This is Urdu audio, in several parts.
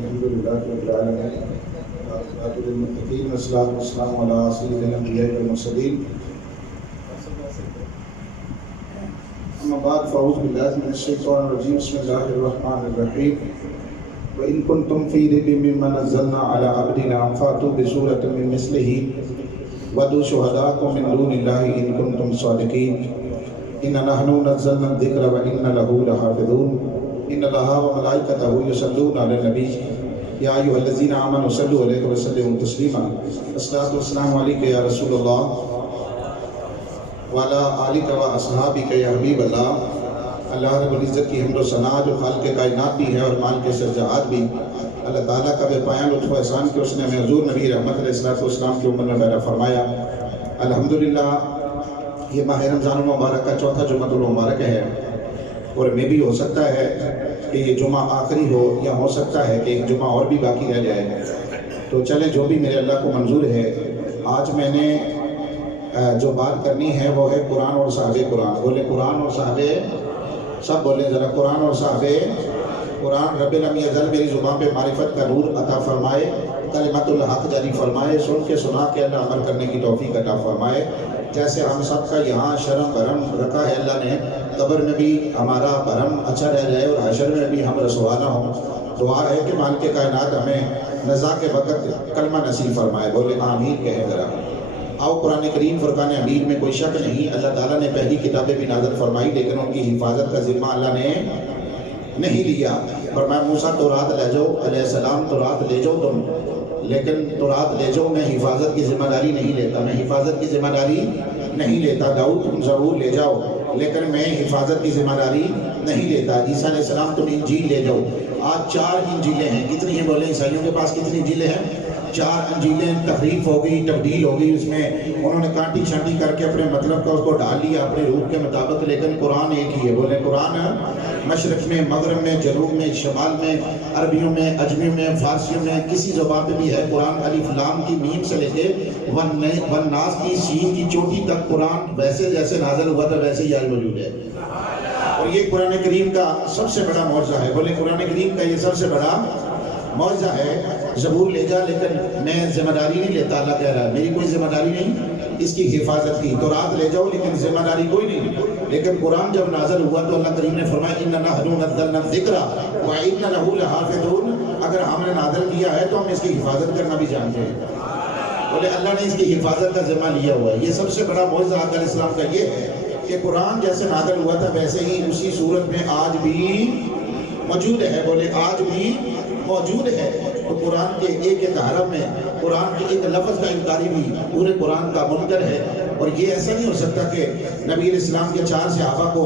الحمد لله رب العالمين والعاقبة للمتقين والصلاة والسلام على سيد الأنبياء والمرسلين أما بعد فأعوذ بالله من الشيطان الرجيم بسم الله الرحمن الرحيم وإن كنتم في ريب مما نزلنا على عبدنا فأتوا بسورة من مثله وادعوا شهداءكم من دون الله إن كنتم صادقين إنا نحن نزلنا الذكر وإنا له لحافظون إن الله وملائكته يصلون على النبي يا أيها الذين آمنوا صلوا عليه وسلموا تسليما الصلاة والسلام عليك يا رسول الله وعلى آلك وأصحابك يا حبیب اللہ. اللہ رب العزت کی حمد و ثنا جو خالق کائنات بھی ہے اور مال کے سرجعات بھی، اللہ تعالیٰ کا بے پایان لطف و احسان کہ اس نے ہمیں حضور نبی رحمت علیہ السلام کی امت میں پیدا فرمایا. الحمدللہ یہ ماہ رمضان المبارک کا چوتھا جمعۃ المبارک ہے، اور میں بھی ہو سکتا ہے کہ یہ جمعہ آخری ہو، یا ہو سکتا ہے کہ ایک جمعہ اور بھی باقی رہ جائے. تو چلیں جو بھی میرے اللہ کو منظور ہے. آج میں نے جو بات کرنی ہے وہ ہے قرآن اور صحابہ قرآن. بولے قرآن اور صحابہ، سب بولیں ذرا قرآن اور صحابہ قرآن. رب لم یزل میری زبان پہ معرفت کا نور عطا فرمائے، کلمت الحق جاری فرمائے، سن کے سنا کے اللہ عمل کرنے کی توفیق عطا فرمائے. جیسے ہم سب کا یہاں شرم برم رکھا ہے اللہ نے، قبر میں بھی ہمارا برم اچھا رہ جائے اور حشر میں بھی ہم رسوا نہ ہوں. دعا ہے کہ مالک کائنات ہمیں نزا کے وقت کلمہ نصیب فرمائے. بولے آمین کہیں ذرا. آؤ قرآن کریم فرقان حمید میں کوئی شک نہیں، اللہ تعالیٰ نے پہلی کتابیں بھی نازل فرمائی لیکن ان کی حفاظت کا ذمہ اللہ نے نہیں لیا. فرمایا موسیٰ تورات لے جاؤ علیہ السلام، تورات لے جاؤ تم، لیکن تورات لے جاؤ، میں حفاظت کی ذمہ داری نہیں لیتا، میں حفاظت کی ذمہ داری نہیں لیتا. داؤد تم ضرور لے جاؤ لیکن میں حفاظت کی ذمہ داری نہیں لیتا. عیسیٰ علیہ السلام تم انجیل لے جاؤ. آج 4 انجیلیں ہیں. کتنی ہیں بولیں؟ عیسائیوں کے پاس کتنی انجیلیں ہیں؟ 4 انجیلیں. تحریف ہو گئی، تبدیل ہو گئی، اس میں انہوں نے کانٹی چھانٹی کر کے اپنے مطلب کا اس کو ڈال لیا اپنے روح کے مطابق. لیکن قرآن ایک ہی ہے. بولیں قرآن مشرق میں، مغرب میں، جنوب میں، شمال میں، عربیوں میں، عجمیوں میں، فارسیوں میں، کسی زبان پہ بھی ہے قرآن. الف لام کی میم سے لے کے والناس کی سین کی چوٹی تک قرآن ویسے جیسے نازل ہوا تھا ویسے ہی آج موجود ہے. اور یہ قرآن کریم کا سب سے بڑا معجزہ ہے. بولے قرآن کریم کا یہ سب سے بڑا معجزہ ہے. زبور لے جا لیکن میں ذمہ داری نہیں لیتا. اللہ کہہ رہا ہے میری کوئی ذمہ داری نہیں اس کی حفاظت کی. تورات لے جاؤ لیکن ذمہ داری کوئی نہیں. لیکن قرآن جب نازل ہوا تو اللہ کریم نے فرمایا اِنَّا نَحْنُ نَزَّلْنَا الذِّكْرَ وَإِنَّا لَهُ لَحَافِظُونَ. اگر ہم نے نازل کیا ہے تو ہم اس کی حفاظت کرنا بھی جانتے ہیں. بولے اللہ نے اس کی حفاظت کا ذمہ لیا ہوا ہے. یہ سب سے بڑا معجزہ آقا علیہ السلام کا یہ ہے کہ قرآن جیسے نازل ہوا تھا ویسے ہی اسی صورت میں آج بھی موجود ہے. بولے آج بھی موجود ہے. تو قرآن کے ایک ایک حرف میں قرآن کے ایک لفظ کا انکاری بھی پورے قرآن کا منکر ہے. اور یہ ایسا نہیں ہو سکتا کہ نبی علیہ السلام کے 4 صحابہ کو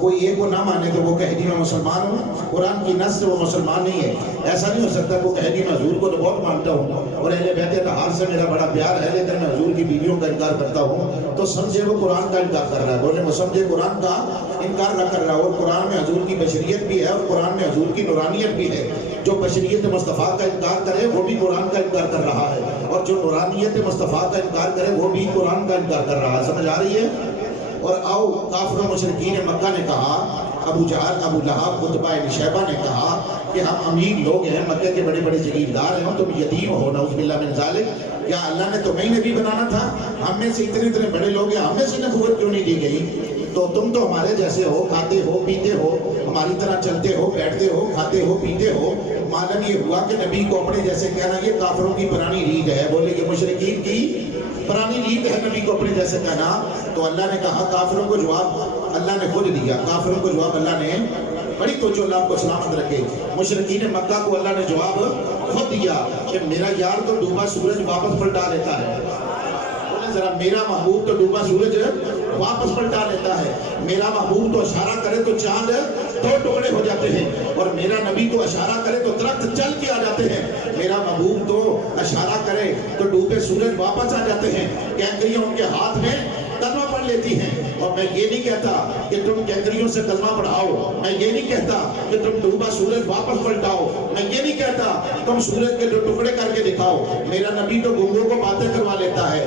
کوئی ایک کو نہ مانے تو وہ کہہ دی میں مسلمان ہوں. قرآن کی نص سے وہ مسلمان نہیں ہے. ایسا نہیں ہو سکتا وہ کہہ دی میں حضور کو تو بہت مانتا ہوں اور اہل بیت اطہار سے میرا بڑا پیار ہے لیکن میں حضور کی بیویوں کا انکار کرتا ہوں. تو سمجھے وہ قرآن کا انکار کر رہا ہے. بولے وہ سمجھے قرآن کا انکار نہ کر رہا ہے. اور قرآن میں حضور کی بشریت بھی ہے اور قرآن میں حضور کی نورانیت بھی ہے. جو بشریت مصطفیٰ کا انکار کرے وہ بھی قرآن کا انکار کر رہا ہے، اور جو نورانیت مصطفیٰ کا انکار کرے وہ بھی قرآن کا انکار کر رہا ہے. سمجھ آ رہی ہے؟ اور آؤ کافر و مشرکین مکہ نے کہا، ابو جہل، ابو لہب، عتبہ بن شیبہ نے کہا کہ ہم امیر لوگ ہیں، مکہ کے بڑے بڑے جگیردار ہیں، تم یتیم ہو، نعوذ باللہ من ذالک. کیا اللہ نے تمہیں نبی بنانا تھا؟ ہم میں سے اتنے بڑے لوگ ہیں، ہم میں سے نبوت کیوں نہیں دی گئی؟ تو تم تو ہمارے جیسے ہو، کھاتے ہو پیتے ہو، ہماری طرح چلتے ہو بیٹھتے ہو، کھاتے ہو پیتے ہو. معلوم یہ ہوا کہ نبی کو اپنے جیسے کہنا یہ کافروں کی پرانی ریت ہے. بولے یہ مشرکین کی پرانی ریت ہے نبی کو اپنے جیسے کہنا. تو اللہ نے کہا کافروں کو جواب اللہ نے خود دیا. کافروں کو جواب اللہ نے بڑی توجہ، اللہ کو سلامت رکھے، مشرکین مکہ کو اللہ نے جواب خود دیا کہ میرا یار تو ڈوبا سورج واپس پلٹا لیتا ہے. بولے ذرا میرا محبوب تو ڈوبا سورج واپس پلٹا لیتا ہے. میرا محبوب تو اشارہ کرے تو چاند 2 ٹکڑے ہو جاتے ہیں، اور میرا نبی تو اشارہ کرے تو درخت چل کے آ جاتے ہیں. میرا محبوب تو اشارہ کرے تو ڈوبے سورج واپس آ جاتے ہیں. کینکریاں ان کے ہاتھ میں کلمہ پڑھ لیتی ہیں. اور میں یہ نہیں کہتا کہ تم کینکریوں سے کلمہ پڑھاؤ، میں یہ نہیں کہتا کہ تم ڈوبا سورج واپس پلٹاؤ، میں یہ نہیں کہتا تم سورج کے 2 ٹکڑے کر کے دکھاؤ. میرا نبی تو گنگوں کو باتیں کروا لیتا ہے،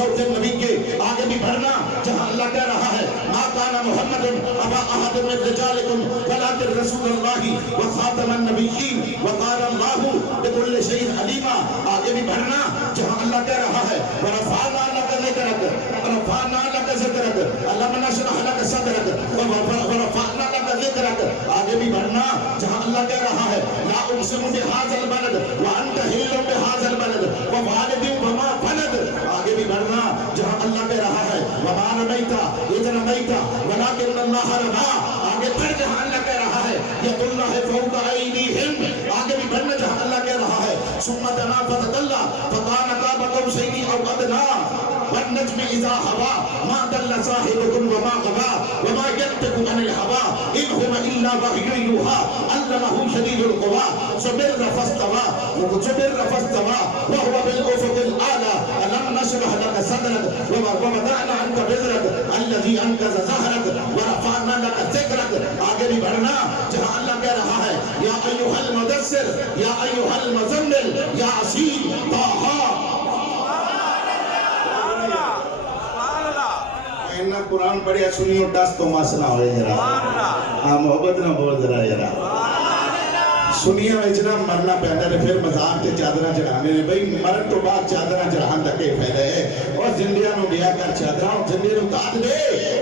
صوت النبی کے آگے بھی بڑھنا جہاں اللہ کہہ رہا ہے ما کان محمد ابا احد من رجالکم ولکن رسول اللہ وخاتم النبیین وقال اللہ بكل شیء علیما، آگے بھی بڑھنا جہاں اللہ کہہ رہا ہے ورفعنا لک ذکرک ورفعنا لک ذکرک الم نشرح لک صدرک ورفعنا لک ذکرک، آگے بھی بڑھنا جہاں اللہ کہہ رہا ہے لا اقسم بهذا البلد وانت حل بهذا البلد ووالد وما ولد، آگے بھی بڑھنا جہاں اللہ کہہ رہا ہے وما رمیت اذ رمیت ولکن اللہ رمی، آگے بڑھ جہاں اللہ کہہ رہا ہے ید اللہ فوق ایدیہم، آگے بھی بڑھنا جہاں اللہ کہہ رہا ہے ثم دنا فتدلی فکان قاب قوسین او ادنی والنجم اذا هوى ما ضل صاحبكم وما غوى وما ينطق عن الهوى ان هو الا وحي يوحى علمه شديد القوى صبر فاستوى وهو بالافق الاعلى الم نشرح لك صدرك ووضعنا عنك وزرك الذي انقض ظهرك ورفعنا لك ذكرك، آگے بھی بڑھنا جہاں اللہ کہہ رہا ہے یا ایھا المدثر یا ایھا المزمل یاسین طہ، قرآن پڑھیا سنیو ڈس تو مسئلہ ہوئے ذرا، ہاں محبت نہ بول ذرا ذرا سنیا وچنا مرنا پہندا تے پھر مزار تے چادراں چڑھانے نے، بھئی مرن تو بعد چادراں چڑھان دا کے فائدہ ہے، اور زندیاں نو دیا کر چادراں، زندے نو داد دے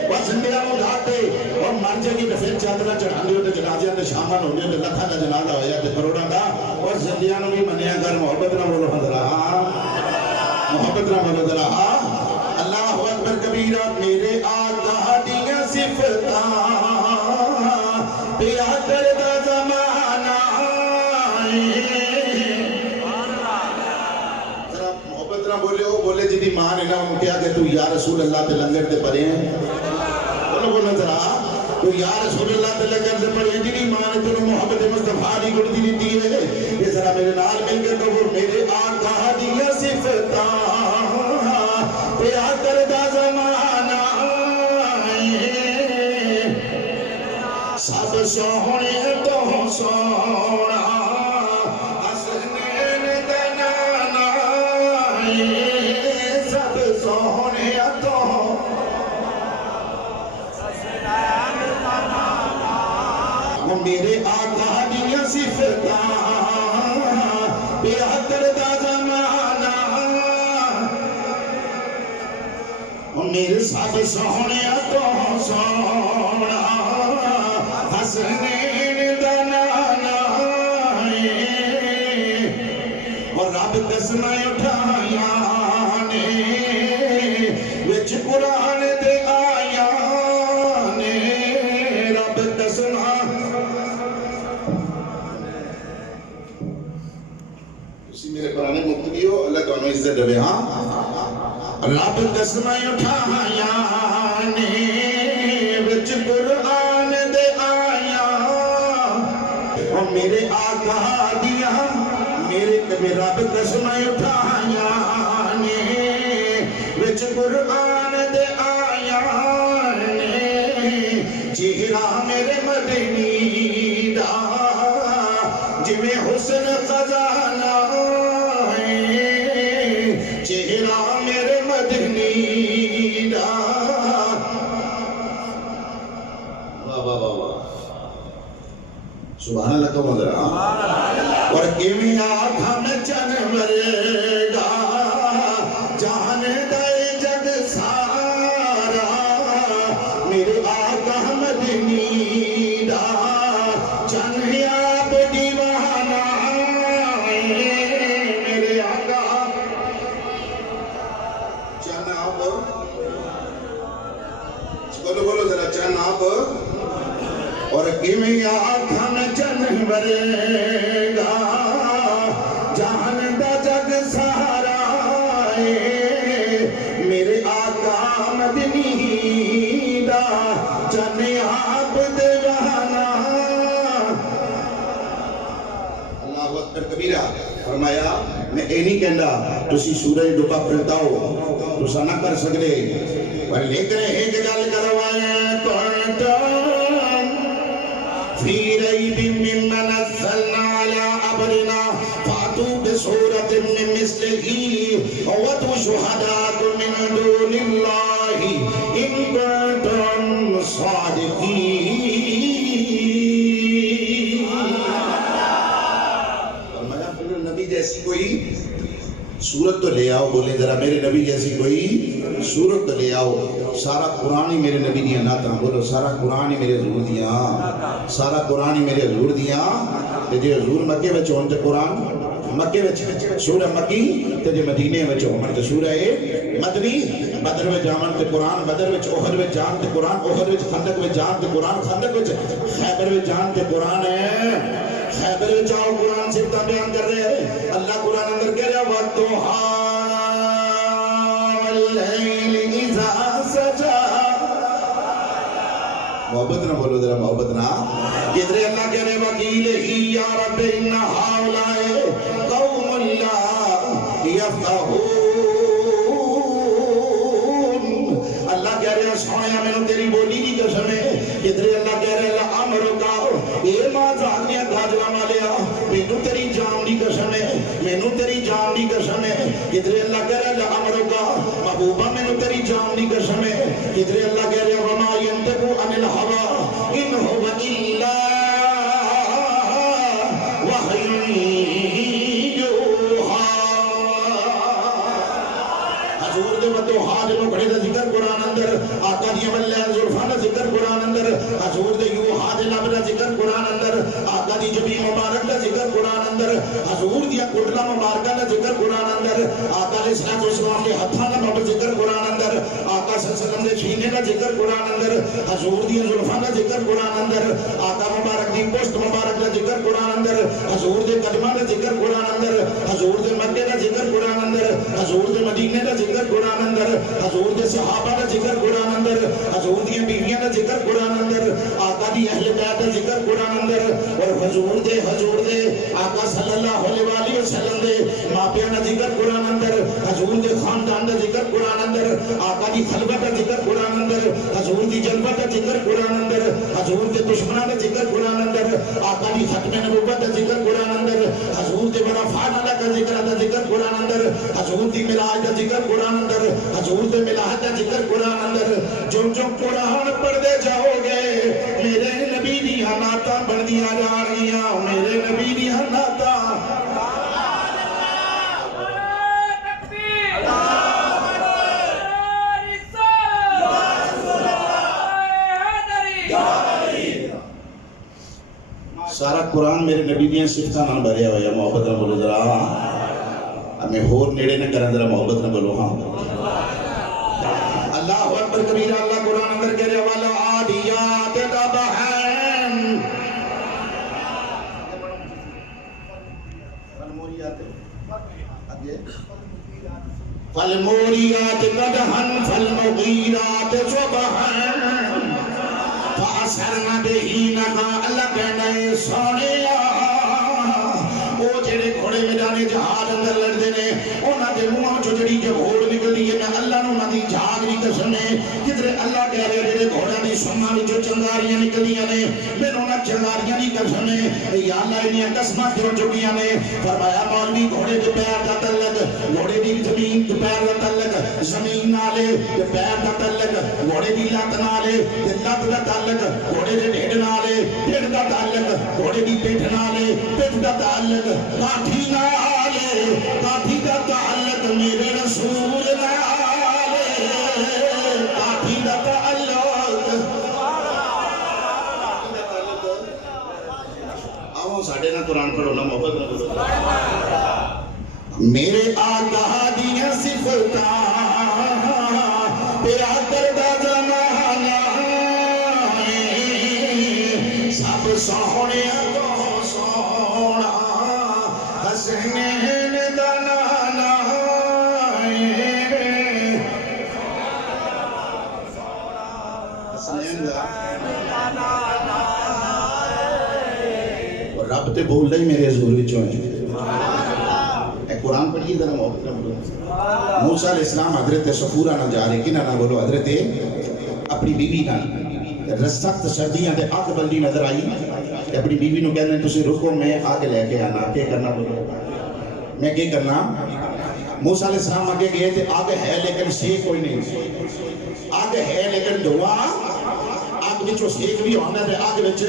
اور زندیاں نو داد دے، اور مر جائے گی تے پھر چادراں چڑھاندے ہو تے جنازیاں تے شامل ہوندے تے لکھاں دا جنازہ ہویا تے کروڑاں دا، اور زندیاں نو بھی منیا کر، محبت نہ بولو ذرا، محبت نہ بولو ذرا، اللہ اکبر کبیرہ، میرے آقا دیاں صفتاں پیا کردہ زمانہ، ذرا محبت نہ بولے ہو، بولے جدی ماں نے نہ ان کیا کہ تو یا رسول اللہ تے لنگر تے پڑے ہیں، بولو بولو ذرا تو یا رسول اللہ تے لنگر تے پڑے ہیں، جدی ماں نے تو محبت مصطفیٰ دی گڑتی دیتی ہے، یہ ذرا میرے نال مل کے کہو میرے آقا دیاں صفتاں پیا کردہ زمانہ، سب سونے تو سونا حسنین دنانا، سب سونے تو میرے آقا دیاں صفتاں پیا کردہ زمانہ، میرے سب سونے تو سونا حسنین دنانا، اور رب قسمیں اٹھایا نے وچ قرآن دے آیا نے، رب قسمیں اسی میرے قرآن مبتدی ہو، اللہ تو انہوں عزت دے، ہاں رب قسمیں اٹھایا نے وچ قرآن دے آیا، اور میرے آقا دیا میرے رب قسمیں اٹھایا نے وچ قرآن دے آیا نے، چہرہ میرے مدنی دا جویں حسن خزانہ، چہرہ میرے مدنی دا، واہ واہ واہ واہ سبحان اللہ کا مدرہ، اور کیویں آنکھاں میں چن مرے گا جان دے جگ سارا، میرے آقا مدنی دا چن آپ دیوانہ، میرے آقا چن آپ، بولو بولو ذرا چن آپ، اور کیویں آنکھاں میں چن مرے گا جان دا جگ سارا، میرے آقا مدنی دا چن آپ دیوانہ، اللہ اکبر کبیرہ، فرمایا میں اے نہیں کہندا تسی سورہ ڈبا پھرتاؤ تسا نہ کر سکدے، پر لیکن ایک گل کروایا فی ریب مما نزلنا علی عبدنا فاتوا بسورۃ من مثلہ وادعوا شہداءکم من سورت تو لے آؤ، بولے ذرا میرے نبی جیسی کوئی سورت تو لے آؤ. سارا قرآن ہی میرے نبی دیاں نعتاں، بولو سارا قرآن ہی میرے حضور دیاں، سارا قرآن ہی میرے حضور دیاں. تے جے حضور مکے وچ ہون تے قرآن مکے وچ، سورہ مکی تے جے مدینے وچ ہون تے سورہ مدنی. بدر وچ جاون تے قرآن بدر وچ، احد وچ جان تے قرآن احد وچ، خندق وچ جان تے قرآن خندق وچ، خیبر وچ جان تے قرآن ہے. خیبر وچ آؤ قرآن صفتاں بیان کر رہے ہیں. اللہ قرآن اندر کہہ رہا وَالضُّحَىٰ وَاللَّيْلِ إِذَا سَجَىٰ. محبت نہ بولو ذرا، محبت نہ. کدھر اللہ کہہ رہے وَقِيلِ يَا رَبِّ إِنَّ هَٰؤُلَاءِ قَوْمٌ لَا يَفْقَهُونَ. اللہ کہہ رہے سونیا میں تیری بولی کی قسم ہے. کدھر اللہ کہہ رہے لَأَمْرُكَ اے ماں زاغنیاں گاجرہ مالیا مینوں تیری جان دی قسم ہے، مینوں تیری جان دی قسم ہے. کدھر اللہ کہہ رہے لَأَمْرُكَ محبوبہ مینوں تیری جان دی قسم ہے. کدھر اللہ کہہ رہے وَمَا يَنطِقُ عَنِ الْهَوَىٰ إِنْ هُوَ إِلَّا وَحْيٌ يُوحَىٰ. حضور دے وَالضُّحَىٰ دے بڑے دا ذکر قرآن اندر، آقا دی واللیل زلفاں دا ذکر قرآن اندر، حضور دے یوحا دے لب دا ذکر قرآن اندر، آقا دی جبی مبارک دا ذکر قرآن اندر، حضور دیا کٹلا مبارکہ دا ذکر قرآن اندر، آقا علیہ السلام کے ہتھاں دا باب ذکر قرآن اندر، آقا صلی اللہ علیہ وسلم دے سینے دا ذکر قرآن اندر، حضور دیا زلفاں دا ذکر قرآن اندر، آقا مبارک دی پشت مبارک دا ذکر قرآن اندر، حضور دے قدمہ دا ذکر قرآن اندر، حضور دے مکے دا ذکر قرآن اندر، حضور دے مدینے دا ذکر قرآن اندر، حضور دے صحابہ دا ذکر قرآن اندر، حضور دی بیویاں دا ذکر قرآن اندر، آقا دی اہل بیت دا ذکر قرآن اندر، اور حضور دے آقا صلی اللہ علیہ وسلم دے ماپیاں دا ذکر قرآن اندر، حضور دے خاندان دا ذکر قرآن اندر، آقا دی خلوت دا ذکر قرآن اندر، حضور دی جلوت دا ذکر قرآن اندر، حضور دے دشمناں دا ذکر قرآن اندر، آقا دی ختم نبوت دا ذکر قرآن اندر، حضور دے برافان اللہ کا ذکر قرآن اندر، حضور دی ملاج دا ذکر قرآن اندر، حضور دے ملاحت دا ذکر قرآن اندر. جو قرآن پڑھتے جاؤ گے میرے نبی دیاں نعتاں بڑھدیاں جانگیاں، میرے نبی دیاں نعتاں. سارا قرآن میرے نبی دیاں صفتاں نال بھریا ہویا. محبت نہ بولو ذرا، ہمیں ہور نیڑے نہ کرن ذرا، محبت نہ بولو. ہاں اللہ اکبر کبیرہ. اللہ قرآن اندر کہہ رہے والا عادیات ضبحاً فالموریات قدحاً فالمغیرات صبحاً فأثرن بہ نقعاً. اللہ کہنا ہے سونیا وہ جڑے گھوڑے میدان جہاد اندر لڑتے نے انہاں دے منہاں چوں جڑی جھوڑ نکلدی ہے میں اللہ نوں انہاں دی جھاگ دی قسم ہے. کدھر اللہ کہہ رہے جڑے گھوڑیاں دی سماں وچوں چنگاریاں نکلیاں نے مینوں نہ چنگاریاں دی قسم ہے. یا اللہ انہاں قسماں کیوں چکیاں نے؟ فرمایا مولوی گھوڑے دے پیر دا تعلق گھوڑے دی زمین تے پیر دا تعلق زمین نال تے پیر دا تعلق گھوڑے دی لت نال تے لت دا تعلق گھوڑے دے ڈھڈ نال ڈھڈ دا تعلق گھوڑے دی پیٹھ نال پیٹھ دا تعلق کاٹھی نال کاٹھی دا تعلق میرے رسول نال کاٹھی دا تعلق. آؤ ساڑھے نہ قرآن پڑھو نا، محبت نہ بولو. میرے آقا دیاں صفتاں پیرا کردہ زمانہ سب سونے تو سونا حسنین دا نانا حسنین دا رب تے بول رہی میرے حضور وچوں ہے. قرآن پڑھیے ذرا محبت نہ بولو. موسیٰ علیہ السلام حضرت صفورہ نہ جا رہے کنہ نہ بولو حضرت اپنی بیوی نہ سخت سردیاں تے آگ بلدی نظر آئی. اپنی بیوی نو کہنے تسی رکو میں آگ لے کے آنا. کیا کرنا بولو؟ میں کیا کرنا؟ موسیٰ علیہ السلام آگے گئے تھے آگ ہے لیکن سیک کوئی نہیں. آگ ہے لیکن دعا آگ بچو سیک بھی ہونا ہے. آگ بچ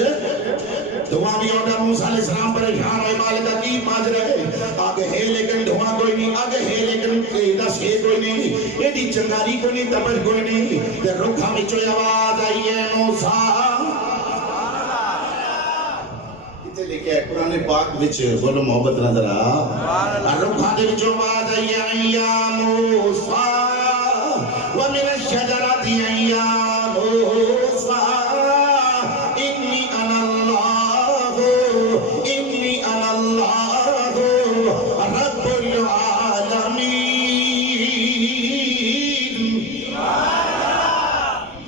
دھواں بھی ہوتا موسیٰ علیہ السلام پریشان ہوئے مالکہ کی ماجرہ ہے آگے ہے لیکن دھواں کوئی نہیں آگے ہے لیکن دس ہے کوئی نہیں ایڈی چنگاری کوئی نہیں تبج کوئی نہیں تے رکھا میں چوئی آواز آئی ہے موسیٰ کتے لے کے قرآن پاک وچ بولو محبت نظر رکھا دے وچ آواز آئی ہے یا موسیٰ ومن الشجرات یا موسیٰ انی انا اللہ رب العالمین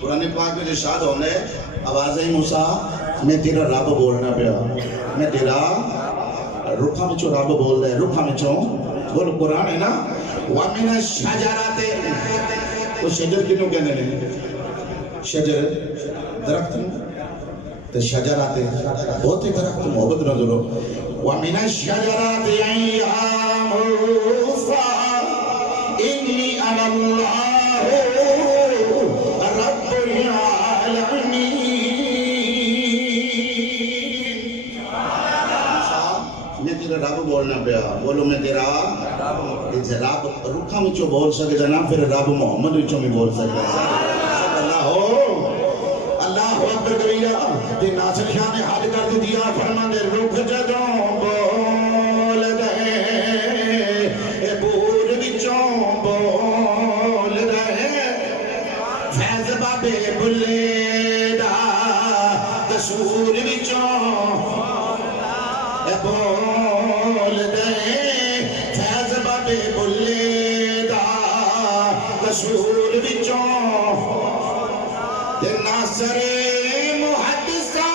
قرآن پاک میں ارشاد ہونے آوازیں موسیٰ میں تیرا رب بولنا پیا میں تیرا رکھا میں چو رب بول رہے رکھا میں چو بولو قرآن ہے نا وَمِنَ الشَّجَرَاتِ وہ شجر کنوں کہنے لیں شجر درخت تو شجرات بہت ہی درخت محبت نہ ضرور وَمِنَ الشَّجَرَاتِ يَا مُوسَىٰ إِنِّي أَنَا اللَّهُ رَبُّ الْعَالَمِينَ میں تیرا رب بولنا پیا بولو میں تیرا رب رکھا مچو بول سکے جانا پھر رب محمد مچو میں بول سکے اللہ اکبر کبیرہ تے ناصر شاہ نے حد کر دیا فرما دے رکھ جدوں بول دے اے بور وچوں بول دے فیض بابے بلے دا قصور وچوں اے بول دے فیض بابے بلے دا قصور وچوں تے ناصر محدثہ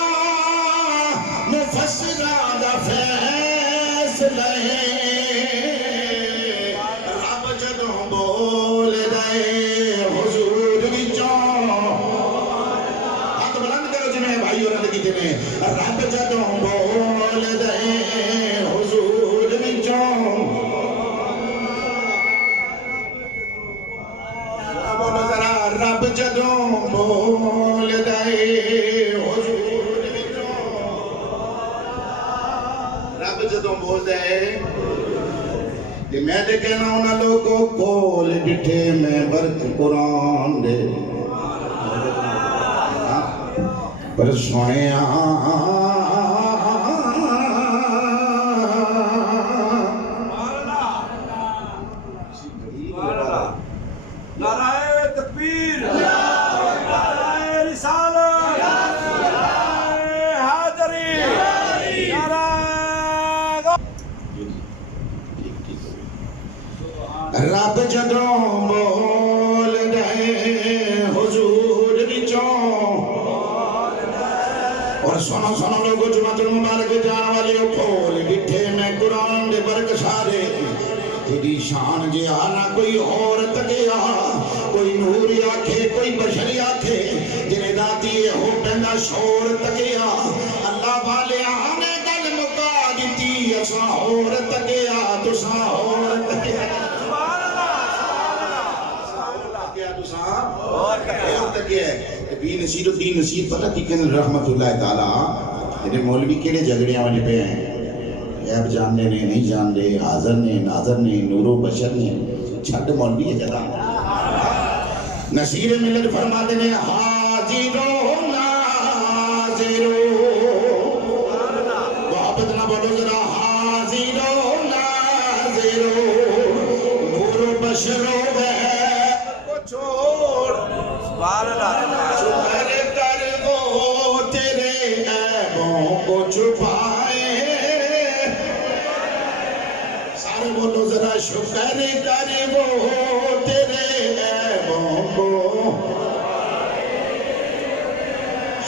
مفسرہ دا فیصلہ رب جدوں بول دے حضور وچوں ہاتھ بلند کرو جنہیں بھائی اور رد کیتے نے رب جدوں بول دے حضور وچوں بولو ذرا رب جدوں بول دے حضور وچوں رب جدوں بول دے کہ میں دے کہنا انہاں لوگوں کول ڈٹھے میں برک قرآن دے پر سونے نعرہ تکبیر نعرہ رسالت نعرہ حیدری نعرہ رب جدوں بول دے حضور وچوں اور سنو سنو لوگو جمعۃ المبارک جان والے کھول ڈٹھے میں قرآن دے برک سارے تیری شان جے آنا کوئی اور تکیا کوئی نوری آکھے کوئی بشری آکھے جنہیں داتی ہو پہندا شور تکیا اللہ والے آنے گل مکا دیتی اساں اور تکیا تساں اور تکیا اور تکیا بی نصیر الدین نصیر پتہ کی کہنے رحمت اللہ تعالیٰ یہ مولوی کیڑے جھگڑیاں والے پہ ہیں عیب جاننے نے نہیں جان دے حاضر نے ناظر نے نور و بشر نے چھٹ مولوی ہے جگہ نصیر ملت فرماتے نے حاضرو ناظرو محبت نہ بولو ذرا حاضرو ناظرو نور و بشر و کو چھوڑ شکر کر وہ تیرے عیبوں کو چھپائے سارے بولو ذرا شکر کر وہ تیرے عیبوں کو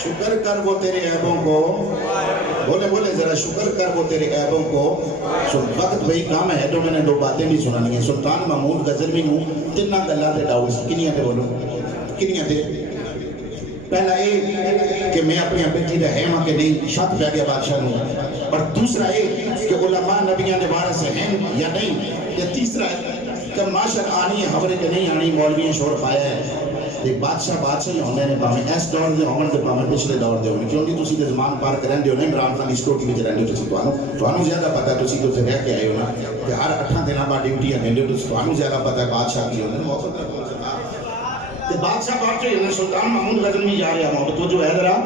شکر کر وہ تیرے عیبوں کو بولے بولے ذرا شکر کر وہ تیرے عیبوں کو وقت وہی کام ہے تو میں نے دو باتیں بھی سنانی ہیں سلطان محمود غزنوی نوں تیناں گلاں تے ڈاؤ کنیاں تے بولو کنیاں تے پہلا یہ کہ میں اپنی بیٹی رہے ماں کے نہیں شک پہ گیا بادشاہ نوں اور دوسرا یہ کہ علماء نبیان وارث ہیں یا نہیں یا تیسرا ہے کہ معاشر آنی ہے خبریں کہ نہیں آنی مولویاں شور پایا ہے تے بادشاہ ہوندے نے بھاویں اس دور دے ہون تے بھاویں پچھلے دور دے ہون کیونکہ تسی تے زمان پار کرندے ہو نے عمران خان اس کوٹھی وچ رہندے ہو تسی تانوں زیادہ پتہ ہے تسی تے رہ کے آئے ہو نا تے ہر 8 دناں بعد ڈیوٹیاں دیندے ہو تانوں زیادہ پتہ ہے بادشاہ کی ہوندے محبت تے بادشاہ باپ جو سلطان محمود غزنوی جا رہا محبت تو جو ہے ذرا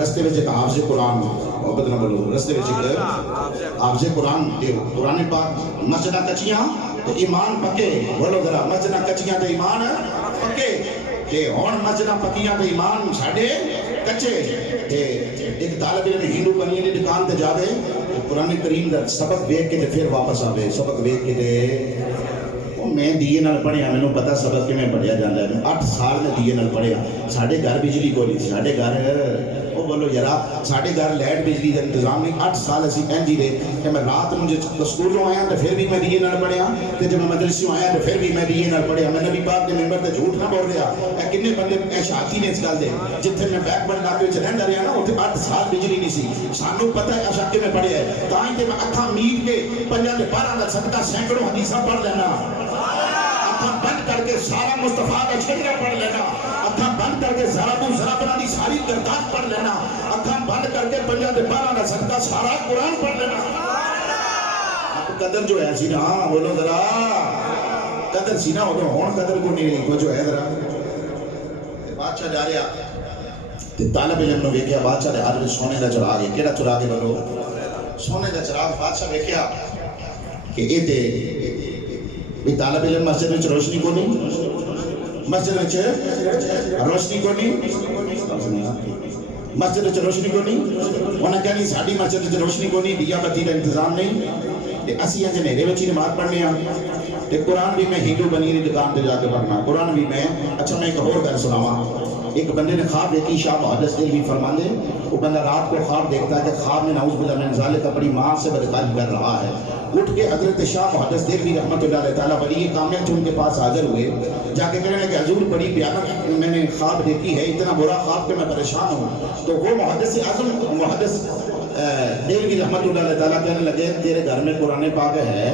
رستے وچ ایک حافظ قرآن محبت نہ بولو رستے وچ ایک حافظ قرآن تے قرآن پاک مسجداں کچیاں تے ایمان پکے بولو ذرا مسجداں کچیاں تے ایمان پکے تے ہن مسجداں پکیاں تے ایمان ساڈے کچے تے ایک طالب علم ہندو بنیے دی دکان تے جاوے قرآن کریم دا سبق دیکھ کے تے پھر واپس آوے سبق دیکھ کے تے میں دیے نال پڑھیا مینوں پتہ سبق کیویں پڑھیا جاندا ہے 8 سال میں دیے نال پڑھیا ساڈے گھر بجلی کوئی نہیں ساڈے گھر او بولو یارا ساڈے گھر لائٹ بجلی دا انتظام نہیں 8 سال اسی انجی دے کہ میں رات مجھے سکولوں آیا تے پھر بھی میں دیے نال پڑھیا تے جب میں مدرسوں آیا تے پھر بھی میں دیے نال پڑھیا میں نبی پاک دے ممبر تے جھوٹ نہ بول رہا اے کنے بندے اے شاتی نے اس گل دے جتھے میں بیک بن لا کے وچ رہندا رہیا نا اوتھے 8 سال بجلی نہیں سی سانوں پتہ ہے اشا کیویں پڑھیا ہے تاں ہی تے میں اکھاں مید کے 5 تے 12 دا صدقہ سینکڑوں حدیثاں پڑھ لینا بند کر کے سارا مصطفیٰ کا چھجرا پڑھ لینا اکھاں بند کر کے زرابو زرابنا دی ساری گردان پڑھ لینا اکھاں بند کر کے 5 تے 12 کا صدقہ سارا قرآن پڑھ لینا اب قدر جو ہے سی نا بولو ذرا قدر سی نا ہون قدر کو نہیں رہی جو ہے ذرا بادشاہ جا رہا تے طالب علم نے ویکھیا بادشاہ دے ہاتھ وچ سونے دا چراغ ہے کیڑا چراغ ہے بولو سونے دا چراغ بادشاہ ویکھیا کہ اے تے بھی طالب علم مسجد میں روشنی کو نہیں مسجد میں روشنی کو نہیں مسجد میں روشنی کو نہیں انہیں کہا نہیں ساڑی مسجد میں روشنی کو نہیں دیا بتی کا انتظام نہیں اسی ہیں جنہے وچی نماز پڑھنے ہیں قرآن بھی میں ہندو بنی رہی دکان تے جا کے پڑھنا قرآن بھی میں اچھا میں ایک اور گھر سناواں ایک بندے نے خواب دیکھی شاہ محدث دہلوی فرمان دے وہ بندہ رات کو خواب دیکھتا ہے کہ خواب میں نعوذ باللہ من ذالک اپنی ماں سے بدکاری کر رہا ہے اٹھ کے حضرت شاہ محدث دہلوی رحمۃ اللہ علیہ تعالیٰ ولی کامل جو ان کے پاس حاضر ہوئے جا کے کہنے لگے حضور بڑی پیارا میں نے خواب دیکھی ہے اتنا برا خواب کہ میں پریشان ہوں تو وہ محدث اعظم محدث دہلوی رحمۃ اللہ علیہ تعالیٰ کہنے لگے تیرے گھر میں قرآن پاک ہے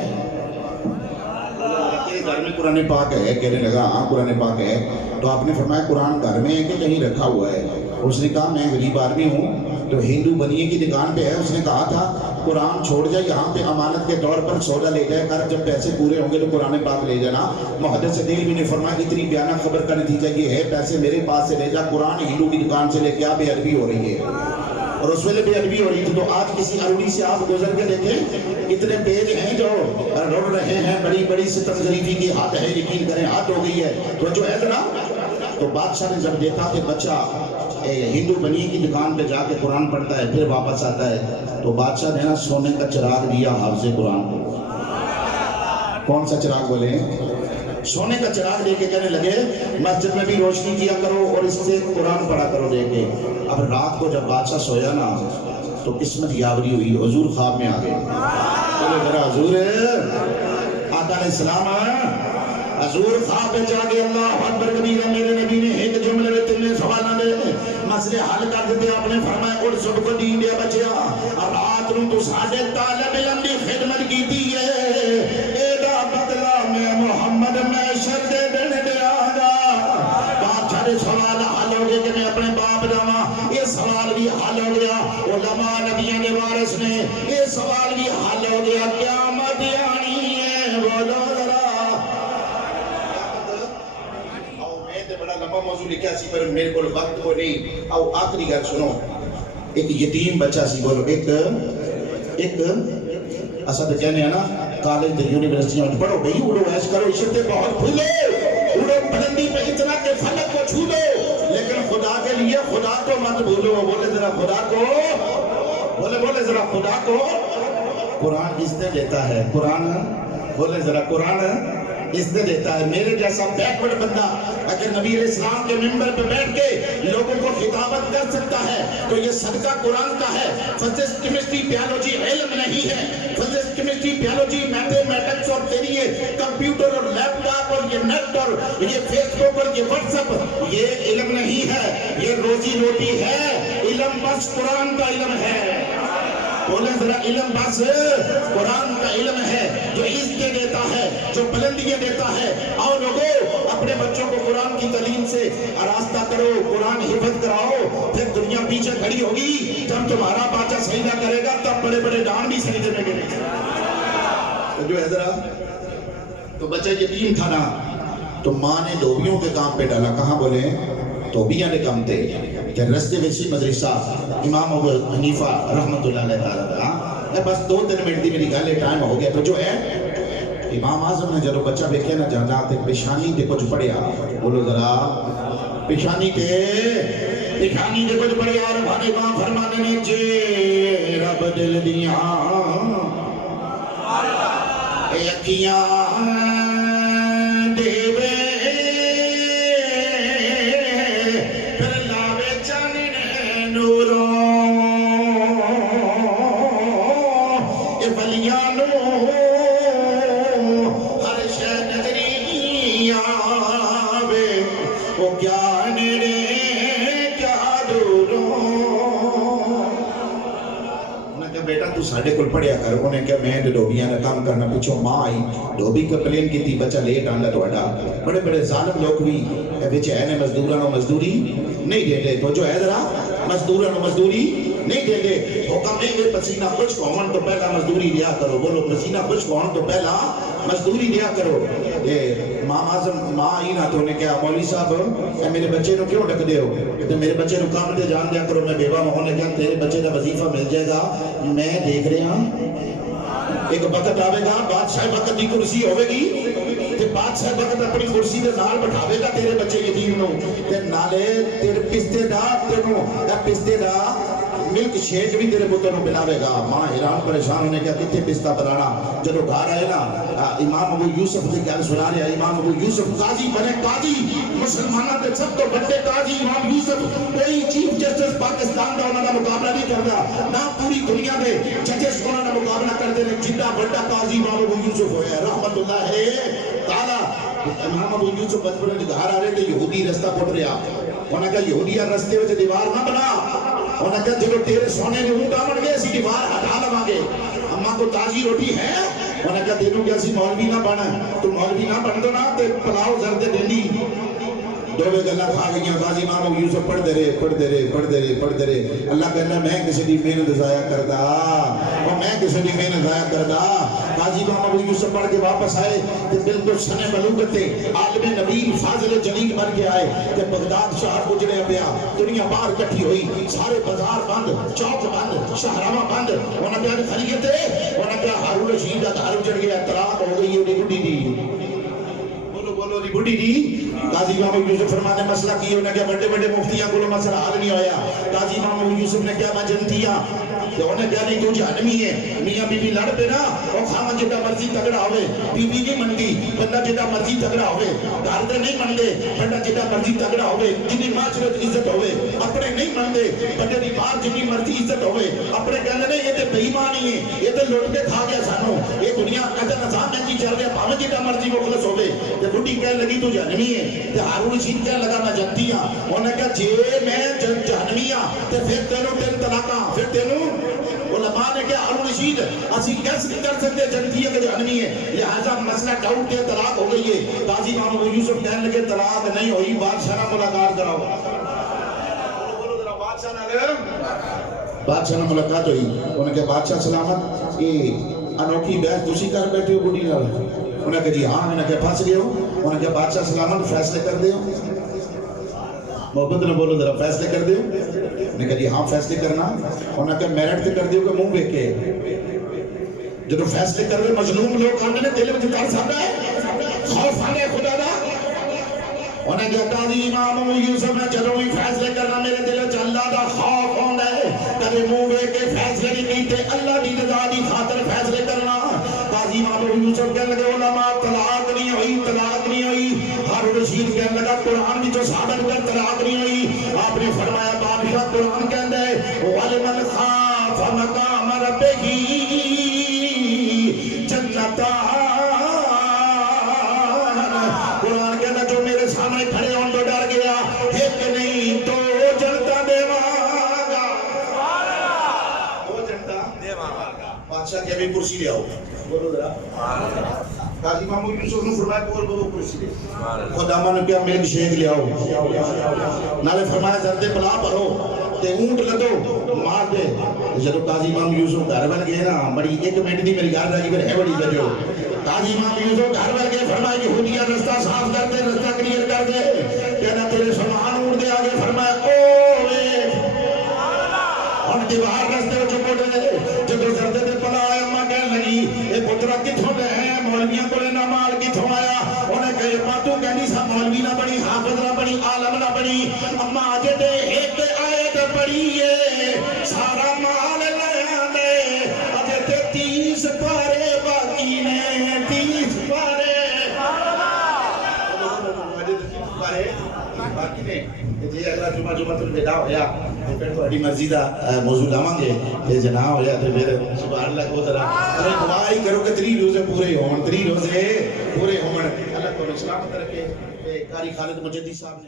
گھر میں قرآن پاک ہے کہنے لگا ہاں قرآن پاک ہے تو آپ نے فرمایا قرآن گھر میں ہے کہ کہیں رکھا ہوا ہے اس نے کہا میں غریب آدمی ہوں تو ہندو بنیے کی دکان پہ ہے اس نے کہا تھا قرآن چھوڑ جائے یہاں پہ امانت کے طور پر سودا لے جائے کر جب پیسے پورے ہوں گے تو قرآن پاک لے جانا محدث دہلوی نے فرمایا اتنی بیانہ خبر کا نتیجہ یہ ہے پیسے میرے پاس سے لے جا قرآن ہندو کی دکان سے لے کے بے ادبی ہو رہی ہے اور اس ویلے بے ادبی ہو رہی تھی تو آج کسی اروڑی سے آپ گزر کے دیکھیں اتنے پیج ہیں جو روڑ رہے ہیں بڑی بڑی ستم ظریفی کی حد ہے یقین کریں حد ہو گئی ہے تو جو ہے نا تو بادشاہ نے جب دیکھا کہ بچہ ہندو بنی کی دکان پہ جا کے قرآن پڑھتا ہے پھر واپس آتا ہے تو بادشاہ نے نا سونے کا چراغ دیا حافظ قرآن کو کون سا چراغ بولے سونے کا چراغ دے کے کہنے لگے مسجد میں بھی روشنی کیا کرو اور اس سے قرآن پڑھا کرو دے کے اب رات کو جب بادشاہ سویا نا تو قسمت یاوری ہوئی حضور خواب میں آ گئے بولے ذرا حضور آقا علیہ السلام حضور خواب میں جا کے اللہ اکبر کبیر میرے نبی نے ایک جملے میں تم نے سوال نہ دے مسئلے حل کر دیتے آپ نے فرمایا اڑ سب کو دین دیا بچیا رات نو تو ساڑھے طالب علم کی خدمت کی تھی ایڈا بدلہ میں محمد میں شر دے دینے دے آگا بادشاہ سوال حل ہو گئے کہ میں اپنے باپ جاواں یہ سوال بھی حل ہو گیا علماء نبیوں کے وارث نے یہ سوال بھی حل ہو گیا قیامت آنی ہے بولو ذرا بڑا لمبا موضوع لکھا سی پر میرے کو وقت کو نہیں آؤ آخری گھر سنو ایک یتیم بچہ سی بولو ایک اسد کہنے ہیں نا کالج دے یونیورسٹیوں میں پڑھو بھئی اڑو ایش کرو عشرتیں بہت پھولو اڑو بلندی پہ اتنا کہ فلک کو چھو دو لیکن خدا کے لیے خدا کو مت بھولو بولے ذرا خدا کو بولے ذرا خدا کو قرآن اس نے دیتا ہے قرآن بولے ذرا قرآن اس نے دیتا ہے میرے جیسا بیکورڈ بندہ اگر نبی علیہ السلام کے ممبر پہ بیٹھ کے لوگوں کو خطابت کر سکتا ہے تو یہ صدقہ قرآن کا ہے فزکس کیمسٹری بیالوجی علم نہیں ہے فزکس کیمسٹری بیالوجی میتھمیٹکس اور تیری کمپیوٹر اور لیپ ٹاپ اور یہ نیٹ اور یہ فیس بک اور یہ واٹس ایپ یہ علم نہیں ہے یہ روزی روٹی ہے علم بس قرآن کا علم ہے بولے ذرا علم بس قرآن کا علم ہے جو عزتیں دیتا ہے، جو بلندیاں دیتا ہے. آؤ لوگوں اپنے بچوں کو قرآن کی تعلیم سے آراستہ کرو، قرآن حفظ کراؤ، پھر دنیا پیچھے کھڑی ہوگی. جب تمہارا بچہ سجدہ کرے گا تب بڑے بڑے ڈان بھی سجدے میں گرے. جو ہے ذرا تو بچہ یتیم تھا نا، تو ماں نے دھوبیوں کے کام پہ ڈالا. کہاں بولے؟ دھوبیاں نے کام تھے کہ رستے ویسی مدرسہ امام ابو حنیفہ رحمت اللہ علیہ تعالیٰ. بس 2-3 منٹ دی میری گل ہے، ٹائم ہو گیا. تو جو ہے امام اعظم نے جب بچہ دیکھے نا جانا تے پیشانی تے کچھ پڑھیا. بولو ذرا پیشانی تے کچھ پڑھیا. اور ہمارے ماں فرمانے نے جے رب دل دیاں اے اکھیاں دیوے پھر لاوے چاننے نوروں اے ولیاں نو ہر شے نظری آوے او کیا نیڑے کیا دوروں. انہیں کہا بیٹا تو ساڑھے کل پڑھیا کر. انہیں کہا میں ڈوبیاں نے کام کرنا. پچھوں ماں آئی ڈوبی کا پلین کی تھی بچہ لیٹ آندا توڑا. بڑے بڑے ظالم لوگ بھی بچے اینے مزدورانوں مزدوری نہیں دیتے. تو جو ہے ذرا مزدورانوں مزدوری نہیں دیتے. حکم ہے کہ پسینہ خشک ہون تو پہلا مزدوری دیا کرو. بولو پسینہ خشک ہون تو پہلا مزدوری دیا کرو. امام اعظم ماں آئی نا تو انہیں کہا مولوی صاحب اے میرے بچے نو کیوں ڈک دے ہو؟ تو میرے بچے نو کام دے جان دیا کرو. میں بیوہ مہوں نے کہا تیرے بچے کا وظیفہ مل جائے گا. میں دیکھ رہا ہوں ایک وقت آوے گا بادشاہ وقت دی کرسی ہوئے گی تے بادشاہ وقت اپنی کرسی دے نال بٹھاوے گا تیرے بچے یتیم نو تے نالے تیرے پستے دا تینوں پستے دا ملک شیک بھی تیرے پتر نو پلاوے گا. ماں حیران پریشان ہونے کیا کتنے پستہ بنانا. جب گھر آئے نا امام ابو یوسف کی گل سنا رہا. امام ابو یوسف قاضی بنے. قاضی مسلمانوں کے سب تو بڑے قاضی امام یوسف. کوئی چیف جسٹس پاکستان کا انہوں نے مقابلہ نہیں کرتا نہ پوری دنیا میں ججز انہوں نے مقابلہ کرتے ہیں. جتنا بڑا قاضی امام ابو یوسف ہویا رحمت اللہ تعالی. امام ابو یوسف بچپن گھر آ رہے تھے یہودی رستہ پٹ رہا. انہوں نے کہا یہودیہ رستے میں دیوار نہ بنا. انہوں نے کہا جب تیرے سونے نے اونٹا بن گئے اسی دیوار ہٹا لوا گے. اماں کو تازی روٹی ہے. انہوں نے کہا تینوں کہ اسی مولوی نہ بنا. تو مولوی نہ بن دو نا تے پلاؤ زردے ڈیلی دوبے گلہ کھا گئیاں. قاضی امام ابو یوسف پڑھ دے رہے. اللہ کہنا میں کسی دی محنت ضائع کردا اور میں کسی دی محنت ضائع کردا. قاضی امام ابو یوسف پڑھ کے واپس آئے تے بالکل سنے بلوغت تے عالم نبیل فاضل جلیل بن کے آئے تے بغداد شہر اجڑے پیا. دنیا باہر کٹھی ہوئی. سارے بازار بند، چوک بند، شہراواں بند. انہاں کہا خلیت ہے. انہاں کہا ہارون رشید دا گھر اجڑ گیا. طلاق ہو گئی ہے بڈی دی. بولو دی بڈی دی. قاضی امام ابو یوسف فرمانے مسئلہ کی. انہوں نے کہا بڑے بڑے مفتیاں کو مسئلہ حل نہیں ہویا. قاضی امام ابو یوسف نے کہا میں جنتیاں. انہوں نے کہا نہیں تو جہنمی ہے. میاں بی بی لڑ پہ نا اور خامن جتا مرضی تگڑا ہوئے. بی بی نہیں منتی بندہ جتا مرضی تگڑا ہوئے. گھر دے نہیں منتے بندہ جتا مرضی تگڑا ہوئے. جنی معاشرت عزت ہوئے. اپنے نہیں منتے بندے دی باہر جنی مرضی عزت ہوئے. اپنے کہنے نہیں یہ تے بے ایمانی ہے یہ تے لوٹ کے کھا گیا سانو. یہ دنیا کہتے نظام میں جی چل رہا بھاوے جتا مرضی مخلص ہوئے. تے بڈھی کہنے لگی تو جہنمی ہے. تے ہارون رشید کہنے لگا میں جنتی ہاں. انہوں نے کہا جے میں جہنمی ہاں تے پھر تینوں 3 طلاقاں پھر تینوں. علماء نے کہا ہارون رشید اسی کیسے کر سکتے جنتی ہے کہ جہنمی ہے. لہذا مسئلہ ڈاؤٹ ہے طلاق ہو گئی ہے. قاضی امام ابو یوسف کہنے لگے طلاق نہیں ہوئی بادشاہ نے ملاقات کراؤ. بادشاہ نے ملاقات ہوئی. انہوں نے کہا بادشاہ سلامت یہ انوکھی بحث تسی کر بیٹھے ہو بڈھی نال. انہوں نے کہا جی ہاں. انہوں نے کہا پھنس گئے ہو. انہوں نے کہا بادشاہ سلامت فیصلے کر دے ہو. محبت نے بولو ذرا فیصلے کر دے ہو. انہوں نے کہا جی ہاں فیصلے کرنا. انہوں نے کہا میرٹ تے کر دیو کہ منہ بیک کے. جب فیصلے کر دے مظلوم لوگ آنے نے دل میں کر سکتا ہے خوف آنے خدا دا. انہوں نے کہا قاضی امام ابو یوسف نے چلو ہی فیصلے کرنا میرے دل میں اللہ دا خوف ہونا ہے. کبھی منہ بیک کے فیصلے نہیں کیتے اللہ دی رضا دی خاطر فیصلے کرنا. قاضی امام ابو یوسف کہنے لگے علماء طلاق نہیں ہوئی طلاق نہیں ہوئی. ہارون رشید کہنے لگا قرآن بھی جو ثابت کر طلاق نہیں ہوئی. آپ نے فرمایا بادشاہ قرآن کہنے ہے وَلِمَنْ خَافَ مَقَامَ رَبِّهِ جَنَّتَانِ. قرآن کہنا جو میرے سامنے کھڑے ہوں تو ڈر گیا ایک نہیں تو جنتا دیواں گا. دو جنتا بادشاہ کے ابھی کرسی لے آؤ بولو ذرا قاضی امام یوسف نے فرمایا بول بولو کرسی لے خدا من کیا ملک شیک لے آؤ نالے فرمایا زرد بلا بھرو تے اونٹ لدو مار دے جب قاضی امام یوسف گھر بن گئے نا بڑی ایک منٹ دی میری گل رہی پھر ہے بڑی وجہ قاضی امام یوسف گھر بن گئے فرمایا کہ یہودیاں رستہ صاف کر دے رستہ کلیئر کر دے کہنا تیرے سامان اونٹ دے آگے فرمایا او اور دیوار رستے وچ موڑ دے جب زردے دے پلا آیا ماں کہنے لگی اے پترا کتھوں دے ہیں مولویاں کولے نہ مال کتھوں آیا انہیں کہے ماں تو کہنی سا مولوی نہ بنی حافظ نہ بنی عالم نہ بنی اما آجے دے ایک آیت پڑھیے سارا مال لیا دے اجے تے 30 پارے باقی نے 30 پارے باقی نے جی اگلا جمعہ تل بیدا ہویا پھر تو اڈی مرضی دا موضوع لاواں گے تے جنا ہویا تے پھر سبحان اللہ کو ذرا دعا ہی کرو کہ 3 روزے پورے ہون 3 روزے پورے ہون اللہ کو سلامت رکھے قاری خالد مجدی صاحب نے